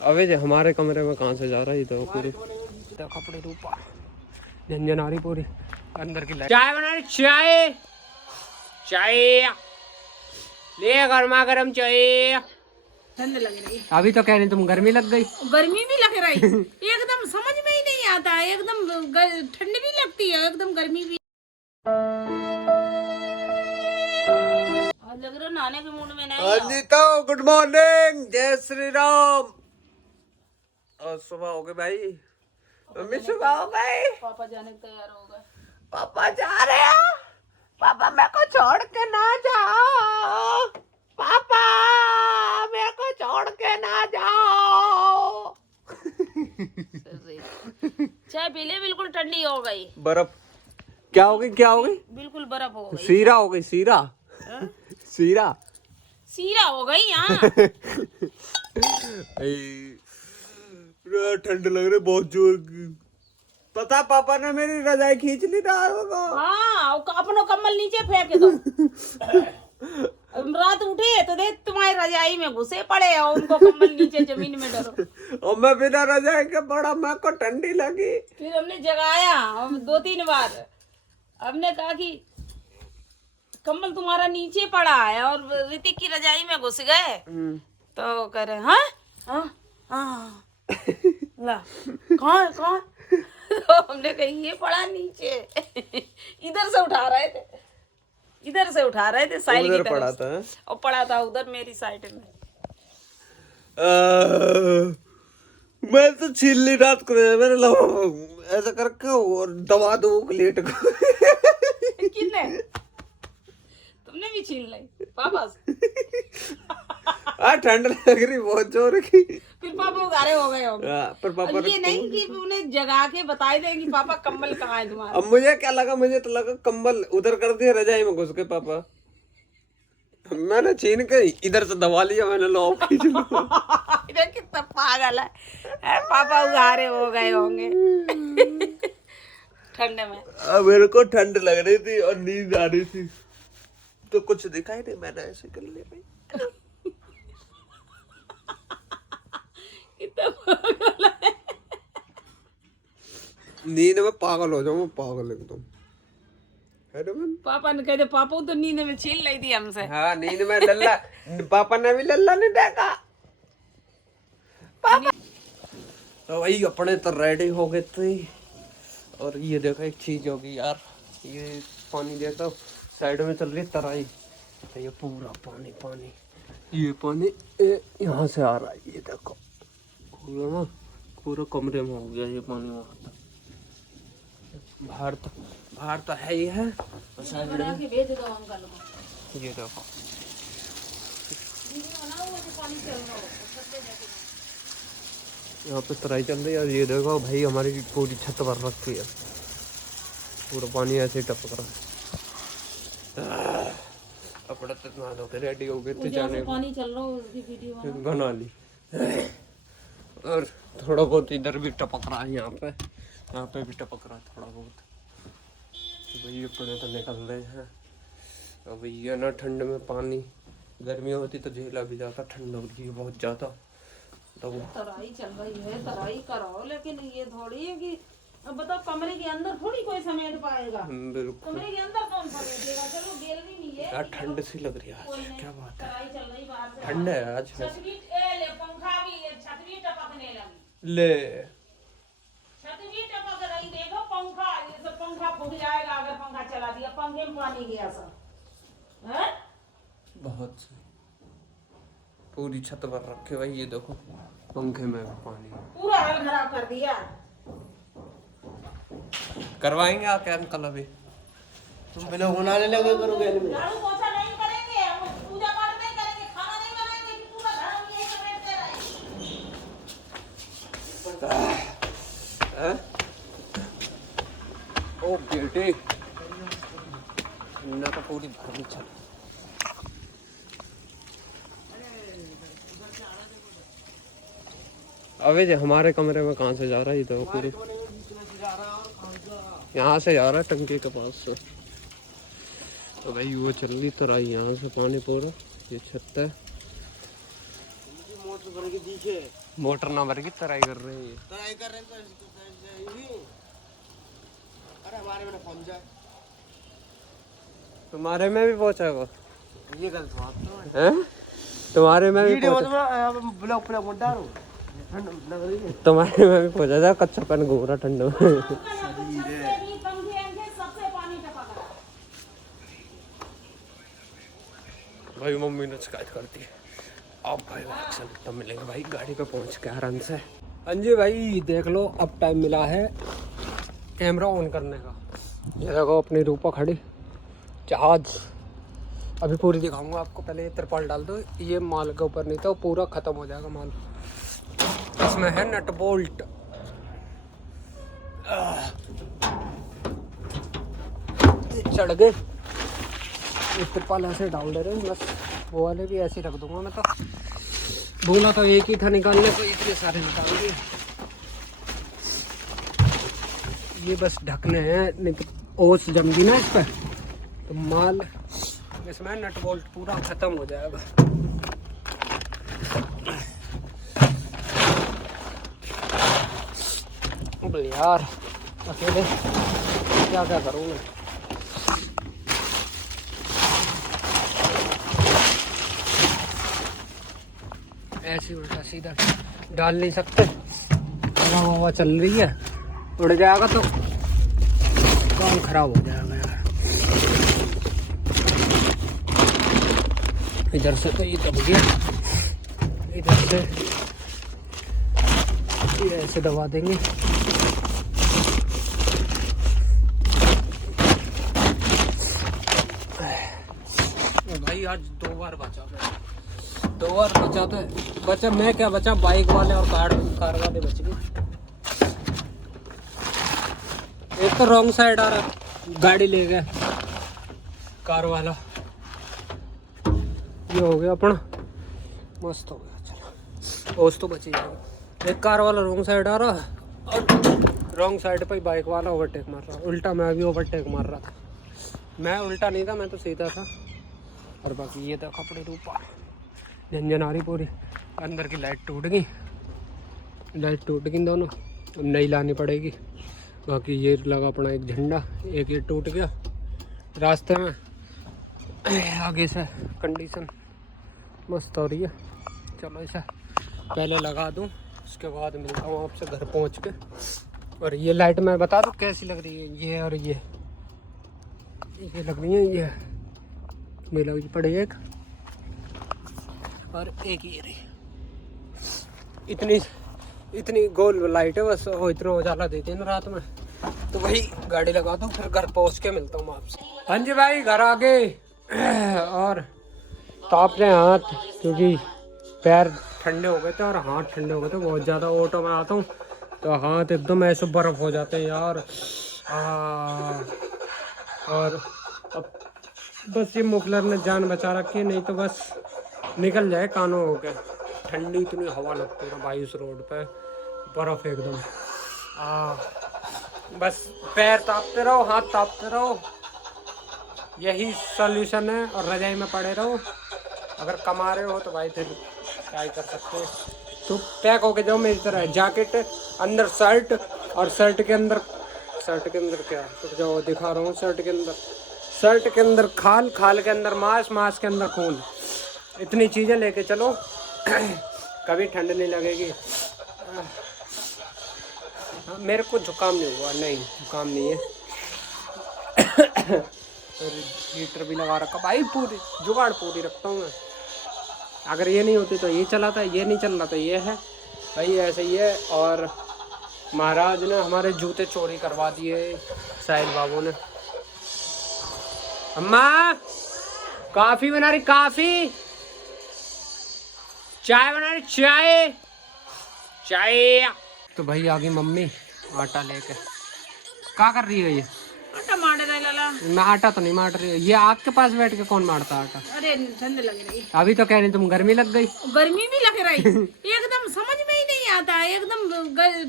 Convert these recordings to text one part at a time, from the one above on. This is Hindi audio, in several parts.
अबे जो हमारे कमरे में कहाँ से जा रहा है तो पूरी तो कपड़े रूपा झंझन आ रही पूरी अंदर की लाइट। चाय बना रही चाय चाय ले गर्मा गर्म चाय। ठंड लग रही है। अभी तो कह रही तुम गर्मी लग गई। गर्मी भी लग रही एकदम समझ में ही नहीं आता है। एकदम ठंड भी लगती है एकदम गर्मी भी। लग रहा नहाने के मूड में नहीं। अनिता गुड मॉर्निंग जय श्री राम। और सुबह हो गई भाई मम्मी सुबह हो गई। पापा जाने को तैयार हो गए। पापा जा रहे हैं। पापा मेरे को छोड़ के ना जाओ। पापा मेरे को छोड़ के ना जाओ। चाय पी ले बिल्कुल ठंडी हो गई। बर्फ क्या हो गई क्या हो गई? बिल्कुल बर्फ हो गई। सीरा हो गई सीरा सीरा सीरा हो गई यहाँ। ठंड लग रही बहुत जोर की। पता पापा ने मेरी रजाई खींच ली रात को। हाँ अपनो कम्बल नीचे फेंक दो। रात उठे तो देख तुम्हारी रजाई में घुसे पड़े और उनको कम्बल नीचे जमीन में डरो। और मैं बिना रजाई के बड़ा मेरे को ठंडी लगी। फिर हमने जगाया 2-3 बार। हमने कहा कि कम्बल तुम्हारा नीचे पड़ा है और ऋतिक की रजाई में घुस गए। तो कह रहे हाँ हाँ हाँ ला कौन कौन। तो हमने कही ये पड़ा नीचे। इधर से उठा रहे थे साइड की तरफ पड़ा था और पड़ा था उधर मेरी साइड में। मैं तो छीन ली रात को मेरे ऐसा करके और दबा दो लेट को। किसने? तुमने भी छीन ली पापा से? ठंड लग रही बहुत जोर की। फिर पापा उगारे हो गए होंगे। पर पापा ये नहीं कि उन्हें जगा के बताई दे कि पापा कम्बल कहाँ है तुम्हारा। अब मुझे क्या लगा मुझे तो लगा कम्बल उधर कर दिया रजाई में घुस के पापा। मैंने छीन के इधर से दबा लिया मैंने लो खींच लो। कितना पागल है पापा उगारे हो गए होंगे ठंड में। अब मेरे को ठंड लग रही थी और नींद आ रही थी तो कुछ दिखाई नहीं मैंने ऐसे कर लिया भाई। कितना पागल है। नींद में पागल हो जाऊं पागल एकदम। पापा ने कहते पापा तो नींद में छीन ली थी हमसे। हाँ नींद में लल्ला पापा ने भी लल्ला नहीं देखा। पापा तो वही अपने तो रेडी हो गए थे। और ये देखो एक चीज होगी यार ये पानी देखो साइड में चल रही है तराई। तो ये पूरा पानी पानी ये पानी यहाँ से आ रहा है। ये देखो पूरा कमरे में हो गया ये पानी। वहाँ तक बाहर तो है ही है। ये देखो यहाँ पे तराई चल रही है और ये देखो भाई हमारी पूरी छत भर रखी है। पूरा पानी ऐसे ही टपक रहा है। अपना तो नहा धो के रेडी हो गए थे जाने को। पानी चल रहा है उसकी वीडियो बना ली। और थोड़ा बहुत इधर भी टपक रहा है यहाँ पे भी टपक रहा है थोड़ा बहुत। तो भाई अपने तो निकल रहे हैं। अब ये ना ठंड में पानी गर्मी होती तो झेला भी जाता। ठंड हो रही है बहुत ज़्यादा तो तराई चल रही है तराई करो लेकिन ये थोड़ी है कि अब बताओ कमरे के अंदर थोड़ी कोई समेट पाएगा। बिल्कुल कमरे के अंदर कौन समेटेगा। चलो गैलरी नहीं है यार ठंड सी लग रही है आज। क्या बात है तराई चल रही बाहर से। ठंड है आज। छत भी ले पंखा भी छत भी टपकने लगी। ले छत भी टपक रही देखो पंखा ये सब पंखा फूट जाएगा अगर पंखा चला दिया। पंखे में पानी गया सब है बहुत सही। पूरी छत भर रखे भाई ये देखो पंखे में पानी पूरा हाल खराब कर दिया। करवाएंगे आके अंकल अभी। तुम बिना बनाने लगे करोगे। झाड़ू पोछा नहीं करेंगे हम पूजा पाठ नहीं करेंगे खाना नहीं बनाएंगे कि पूरा घर हम यही समेटते रहे। ओ बेटे ना तो पूरी भर चल। अबे जो हमारे कमरे में कहाँ से जा रहा है तो पूरी यहाँ से जा रहा है टंकी के पास से। तो भाई वो चल रही तराई यहाँ से पानी पूरा ये छत है। मोटर भर के पीछे मोटर ना भर की तराई कर रहे हैं। तराई कर रहे हैं तो अरे हमारे में पहुंच जाए। तुम्हारे में भी पहुंचा वो ये गलत बात तो है। तुम्हारे में भी वीडियो पहुंचा, मतलब ब्लॉग पे मत डालो, ठंड लग रही है। तुम्हारे में भी पहुंचा था। कच्चा पेन घूम रहा ठंड में। भाई मम्मी ने शिकायत कर दी। अब भाई एक्शन तब मिलेंगे भाई गाड़ी पे पहुंच के आराम से। हाँ जी भाई देख लो अब टाइम मिला है कैमरा ऑन करने का। ये देखो अपनी रूपा खड़ी जहाज अभी पूरी दिखाऊंगा आपको। पहले ये तिरपाल डाल दो। ये माल के ऊपर नहीं था, वो पूरा खत्म हो जाएगा माल। इसमें है नट बोल्ट। चढ़ गए। ये तिरपाल ऐसे डाल दे रहे हैं बस। वो वाले भी ऐसे ही रख दूंगा मैं तो। बोला तो एक ही था निकालने को, इतने सारे निकाल दिए। ये बस ढकने हैं, ओस जम गई ना इस पर तो माल इसमें नट बोल्ट पूरा खत्म हो जाएगा। यार अकेले क्या क्या करूँ मैं। ऐसे उल्टा सीधा डाल नहीं सकते। हवा चल रही है, उड़ जाएगा तो काम खराब हो जाएगा यार। इधर से तो ये दब गया, इधर से ये ऐसे दबा देंगे। भाई आज 2 बार बचा, 2 बार बचा तो बचा। मैं क्या बचा, बाइक वाले और कार वाले बच गए। एक तो रॉन्ग साइड आ रहा, गाड़ी ले गया कार वाला। ये हो गया अपना, मस्त हो गया। चलो ओस तो बची जाएगा। एक कार वाला रॉन्ग साइड आ रहा और रॉन्ग साइड पे बाइक वाला ओवरटेक मार रहा। उल्टा मैं भी ओवरटेक मार रहा था। मैं उल्टा नहीं था, मैं तो सीधा था। और बाकी ये था कपड़े रूपा झंझन आ रही पूरी। अंदर की लाइट टूट गई, लाइट टूट गई दोनों, नई लानी पड़ेगी। बाकी ये लगा अपना एक झंडा, एक ये टूट गया रास्ते में। आगे से कंडीशन मस्त हो रही है। चलो इसे पहले लगा दूं, उसके बाद मिलता हूँ आपसे घर पहुँच के। और ये लाइट मैं बता दूं कैसी लग रही है। ये और ये लग रही है, ये मिला पड़े एक और एक ये रही। इतनी गोल लाइट है बस, वो इतना उजाला देती है ना रात में। तो वही गाड़ी लगा दूं, फिर घर पहुंच के मिलता हूँ आपसे। हाँ जी भाई घर आ गए और ताप रहे हाथ, क्योंकि पैर ठंडे हो गए थे और हाथ ठंडे हो गए थे बहुत ज़्यादा। ऑटो में आता हूँ तो हाथ एकदम ऐसे बर्फ़ हो जाते हैं यार। और अब बस ये मुखलर ने जान बचा रखी है, नहीं तो बस निकल जाए कानों हो गए। ठंडी इतनी हवा लगती है ना भाई उस रोड पे, बर्फ़ एकदम। बस पैर तापते रहो, हाथ तापते रहो, यही सॉल्यूशन है। और रजाई में पड़े रहो। अगर कमा रहे हो तो भाई फिर क्या ही कर सकते हो। तो पैक होके जाओ मेरी तरह। जैकेट अंदर शर्ट, और शर्ट के अंदर क्या तो जाओ दिखा रहा हूँ। शर्ट के अंदर खाल के अंदर मांस के अंदर खून। इतनी चीज़ें लेके चलो कभी ठंड नहीं लगेगी। मेरे को जुकाम नहीं हुआ, नहीं जुकाम नहीं है। हीटर भी लगा रखा भाई, पूरी जुगाड़ पूरी रखता हूँ मैं। अगर ये नहीं होती तो ये चलाता है, ये नहीं चल रहा तो ये है भाई, ऐसे ही है। और महाराज ने हमारे जूते चोरी करवा दिए, साहिल बाबू ने। अम्मा कॉफी बना रही, कॉफी, चाय बना रही, चाय। तो भाई आ गई मम्मी आटा लेके। क्या कर रही है ये? आटा मार रहा है लाला। मैं आटा तो नहीं मार रही हूँ। ये आग के पास बैठ के कौन मारता आटा? अरे ठंड लग रही। अभी तो कह रही तुम गर्मी लग गई। गर्मी भी लग रही एकदम समझ में ही नहीं आता। एकदम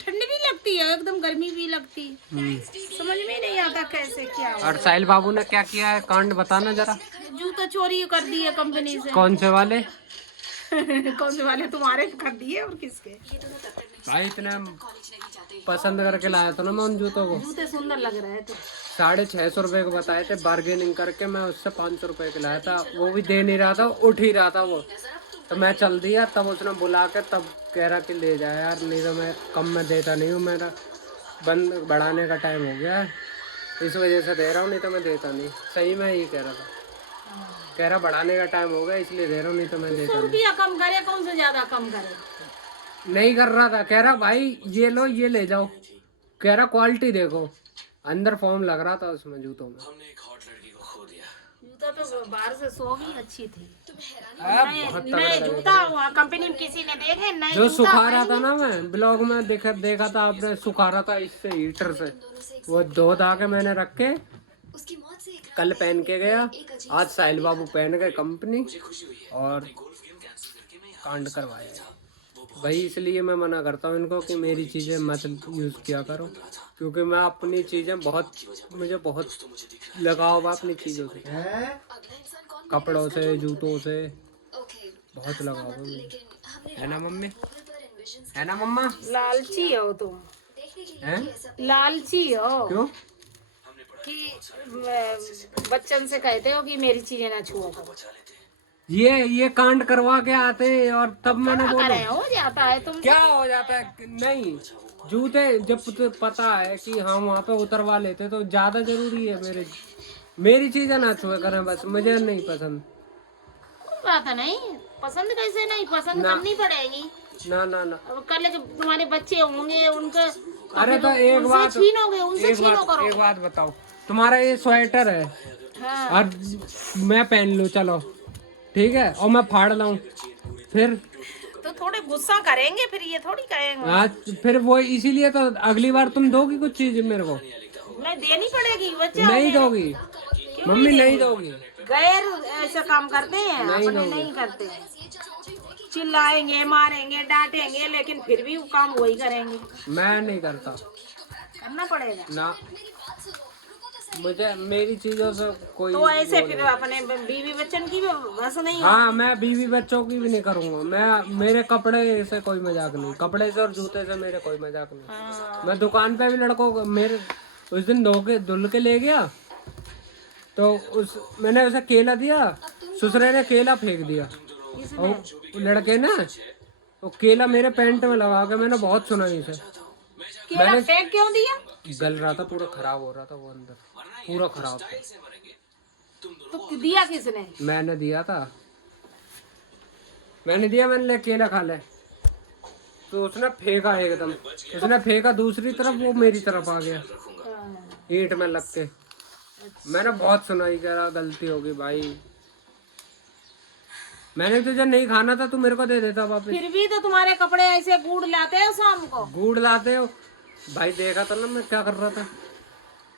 ठंड भी लगती है, एकदम गर्मी भी लगती है। समझ में ही नहीं आता कैसे क्या। और साहिल बाबू ने क्या किया है कांड बताना जरा। जूता चोरी कर दिए कंपनी से। कौन से वाले? कौन से वाले तुम्हारे कर दिए और किसके? भाई इतना पसंद करके लाया था ना मैं उन जूतों को। जूते सुंदर लग रहे थे। 650 रुपए को बताए थे, बार्गेनिंग करके मैं उससे 500 रुपए के लाया था। वो भी दे नहीं रहा था, उठ ही रहा था वो, तो मैं चल दिया। तब उसने बुला के तब कह रहा कि ले जा यार, नहीं तो मैं कम में देता नहीं हूँ, मेरा बंद बढ़ाने का टाइम हो गया है, इस वजह से दे रहा हूँ, नहीं तो मैं देता नहीं। सही में यही कह रहा था, कह रहा बढ़ाने का टाइम हो गया इसलिए दे रहा हूँ, नहीं तो मैं देता 100 नहीं। रुपया कम करे, कौन से ज्यादा कम करे? नहीं कर रहा था, कह रहा भाई ये लो ये ले जाओ, कह रहा क्वालिटी देखो। अंदर फॉर्म लग रहा था उसमें जूतों में। जूता तो बाहर से 100 ही अच्छी थी। बहुत तगड़ा नए लगा। जूता वहाँ कंपनी में किसी ने देखे नए जो जूता सुखा रहा था ना, मैं ब्लॉग में देखा था आपने, सुखा रहा था इससे हीटर से, वो धो धा के मैंने रख के कल पहन के गया। आज साहिल बाबू पहन गए कंपनी और कांड करवाया भाई। इसलिए मैं मना करता हूँ इनको कि मेरी चीजें मत यूज किया करो, क्योंकि मैं अपनी चीजें मुझे बहुत लगाव है अपनी चीजों से, कपड़ों से, जूतों से बहुत लगाव है मुझे। है ना मम्मी? है ना मम्मा? लालची हो तुम, हैं? लालची हो। क्यों? कि बच्चन से कहते हो कि मेरी चीजें ना छुओ करो। ये कांड करवा के आते हैं और तब मैंने बोला अरे हो जाता है तुम। क्या हो जाता है? नहीं, जूते जब तुझे पता है कि हम वहाँ पे उतरवा लेते तो ज्यादा जरूरी है मेरी चीजें ना छुए करें, बस मुझे नहीं पसंद। बात है नहीं पसंद, कैसे नहीं पसंद करनी पड़ेगी ना ना ना। अब कल जब तुम्हारे बच्चे होंगे उनके अरे तो एक बात छीनोगे, उनसे छीनो करो। एक बात बताओ, तुम्हारा ये स्वेटर है हाँ। और मैं पहन लूं, चलो ठीक है, और मैं फाड़ लाऊं, फिर तो थोड़े गुस्सा करेंगे, फिर ये थोड़ी कहेंगे। आज फिर वो इसीलिए तो अगली बार तुम दोगी कुछ चीज मेरे को? नहीं देनी पड़ेगी, बच्चे नहीं दोगी मम्मी, नहीं दोगी। गैर ऐसा काम करते हैं, अपने नहीं करते। चिल्लाएंगे, मारेंगे, डांटेंगे, लेकिन फिर भी वो काम वही करेंगे। मैं नहीं करता, करना पड़ेगा ना मुझे मेरी चीजों से कोई तो ऐसे फिर अपने बीवी बच्चन की भी बस नहीं। हाँ, मैं बीवी बच्चों की भी नहीं करूंगा। मैं मेरे कपड़े से कोई मजाक नहीं, कपड़े से और जूते से मेरे कोई मजाक नहीं। हाँ। मैं दुकान पे भी लड़कों को मेरे उस दिन धुल के ले गया तो मैंने उसे केला दिया, ससुरे ने केला फेंक दिया। और लड़के ना वो केला मेरे पैंट में लगा के, मैंने बहुत सुना इसे। केला फेंक क्यों दिया? गल रहा था, पूरा खराब हो रहा था, वो अंदर पूरा खराब था। तो दिया किसने? मैंने दिया था, मैंने ले केला खा ले, तो उसने फेंका एकदम, उसने फेंका दूसरी तरफ, वो मेरी तरफ आ गया ईंट में लग के। मैंने बहुत सुनाई, कह रहा गलती होगी भाई, मैंने तुझे नहीं खाना था, तू मेरे को दे देता वापस। फिर भी तो तुम्हारे कपड़े ऐसे गूढ़ लाते हो शाम को। गूढ़ लाते हो भाई, देखा था ना मैं क्या कर रहा था।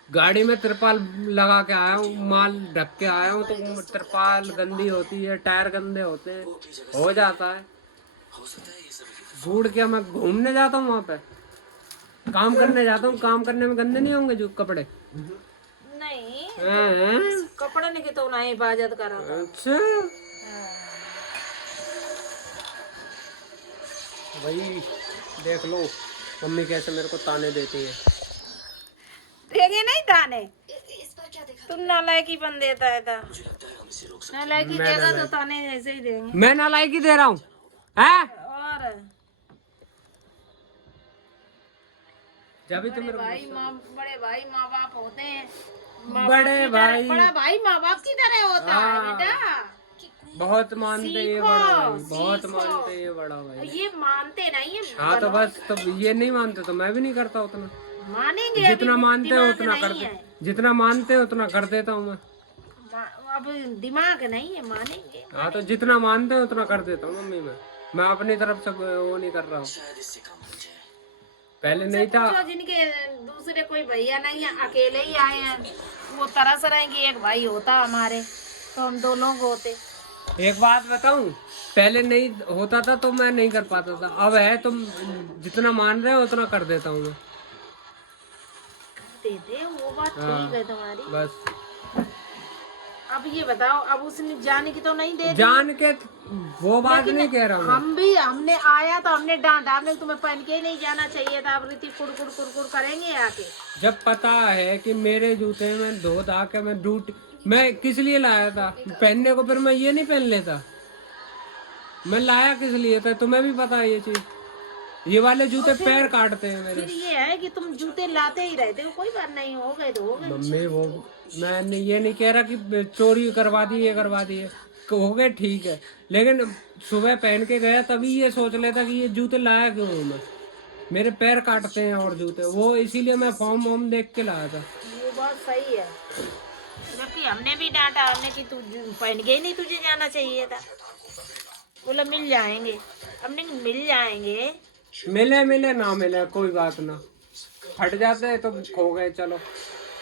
गाड़ी में तिरपाल लगा के आया हूँ, माल ढक के आया हूँ, तो तिरपाल गंदी होती है, टायर गंदे होते हैं, हो जाता है। गूढ़ क्या, मैं घूमने जाता हूँ वहाँ पे, काम करने जाता हूँ, काम करने में गंदे नहीं होंगे जो कपड़े? नहीं हैं? कपड़े ने की तो ना हिफाजत करा। अच्छा भाई, देख लो मम्मी कैसे मेरे को ताने देती है। देंगे नहीं ताने, तुम नालायकी बन देता है था। नालायकी देगा तो ताने ऐसे ही देंगे। मैं नालायकी दे रहा हूँ हैं? और जब भी तुम मेरे भाई बड़े भाई माँ बाप होते हैं। बड़े भाई, बड़ा भाई माँ बाप की तरह होता है बेटा। बहुत मानते ये बड़ा भाई, बहुत मानते ये बड़ा भाई। ये मानते नहीं है। हाँ तो बस, तो ये नहीं मानते तो मैं भी नहीं करता उतना। मानेंगे, जितना मानते हो उतना नहीं करते, है। जितना मानते हो उतना कर देता हूँ मैं। अब दिमाग नहीं है, मानेंगे। हाँ तो जितना मानते हो उतना कर देता हूँ मम्मी। मैं अपनी तरफ से वो नहीं कर रहा हूँ, पहले नहीं था। जो जिनके दूसरे कोई भैया नहीं है, अकेले ही आए हैं, वो तरस रहे हैं कि एक भाई होता हमारे तो हम दो लोग होते। एक बात बताऊं, पहले नहीं होता था तो मैं नहीं कर पाता था, अब है तुम जितना मान रहे हो उतना कर देता हूँ मैं। देते वो बात ठीक है तुम्हारी। बस अब ये बताओ, अब उसने जाने की तो नहीं दे दी। जान के वो बात नहीं कह रहा मैं। हमने आया तो हमने डांटा, हमने तुम्हें पहन के ही नहीं जाना चाहिए था। अब रीति कुड़ कुड़ करेंगे आके। जब पता है कि मेरे जूते में धो धा के मैं किस लिए लाया था पहनने को, फिर मैं ये नहीं पहन लेता। मैं लाया किस लिए था तुम्हें भी पता है ये चीज। ये वाले जूते पैर काटते हैं मेरे। फिर ये है कि तुम जूते लाते ही रहते हो, कोई बात नहीं, हो गए तो हो गए। मम्मी वो मैं ये नहीं कह रहा कि चोरी करवा दी ये करवा दी है, हो गए ठीक है, लेकिन सुबह पहन के गया तभी ये सोच लेता कि ये जूते लाया क्यों हूँ मैं, मेरे पैर काटते हैं और जूते, वो इसीलिए मैं फॉर्म वॉर्म देख के लाया था। वो बात सही है, जबकि हमने भी डांटा, हमने कि तू पहन के ही नहीं तुझे जाना चाहिए था। बोला मिल जाएंगे, हमने कहा मिल जाएंगे। मिले ना मिले कोई बात ना, फट जाते हैं तो खो गए चलो।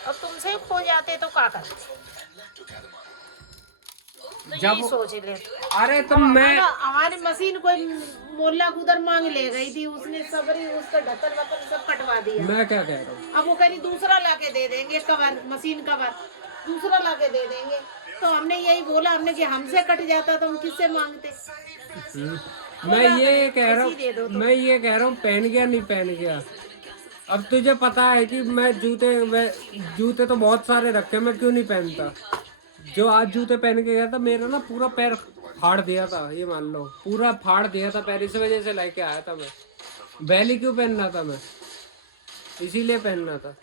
अब तुमसे खो जाते तो क्या करते? तो जब यही सोच ले। अरे तुम मैं हमारी मशीन कोई मोहल्ला उधर मांग ले गई थी, उसने सबरी उसका ढक्कन वक्कन सब कटवा दिया। मैं क्या कह रहा हूँ, अब वो कहीं दूसरा लाके दे देंगे कवर, मशीन कवर दूसरा लाके दे देंगे। तो हमने यही बोला, हमने कि हमसे कट जाता तो हम किससे मांगते। मैं ये कह रहा हूँ पहन गया नहीं पहन गया। अब तुझे पता है कि मैं जूते तो बहुत सारे रखे, मैं क्यों नहीं पहनता। जो आज जूते पहन के गया था मेरा ना पूरा पैर फाड़ दिया था, ये मान लो पूरा फाड़ दिया था पैर, इस वजह से लेके आया था मैं। बैली क्यों पहनना था मैं, इसीलिए पहनना था।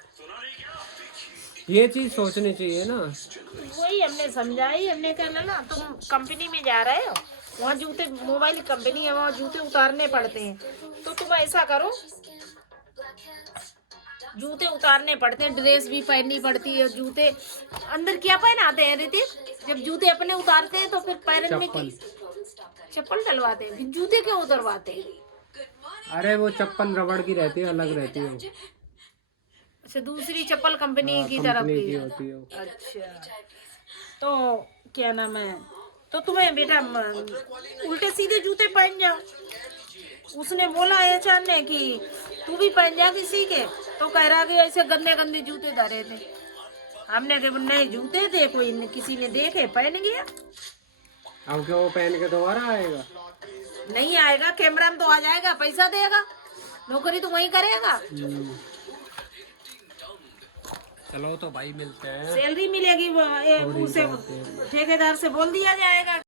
ये चीज सोचनी चाहिए ना। वही हमने समझाई, हमने कहा ना तुम कंपनी में जा रहे हो, वहाँ जूते, मोबाइल कंपनी है, वहाँ जूते उतारने पड़ते हैं, तो तुम ऐसा करो, जूते उतारने पड़ते हैं, ड्रेस भी पहननी पड़ती है। जूते अंदर क्या पहनाते हैं ऋतिक, जब जूते अपने उतारते हैं तो फिर पैरन में चप्पल डलवाते हैं, फिर जूते क्यों उतरवाते हैं? अरे वो चप्पल रबड़ की रहती है, अलग रहती है। अच्छा, दूसरी चप्पल कंपनी की तरफ की होती है। अच्छा, तो क्या नाम है, तो तुम्हें बेटा उल्टे सीधे जूते पहन जाओ। उसने बोला एचआर ने कि तू भी पहन जा किसी के, तो कह रहा कि ऐसे गंदे गंदे जूते धरे थे। हमने कहा नहीं, जूते थे, कोई किसी ने देखे पहन गया। अब क्या वो पहन के दोबारा आएगा? नहीं आएगा, कैमरा में तो आ जाएगा, पैसा देगा, नौकरी तो वही करेगा। चलो तो भाई मिलते हैं, सैलरी मिलेगी, उसे ठेकेदार से बोल दिया जाएगा।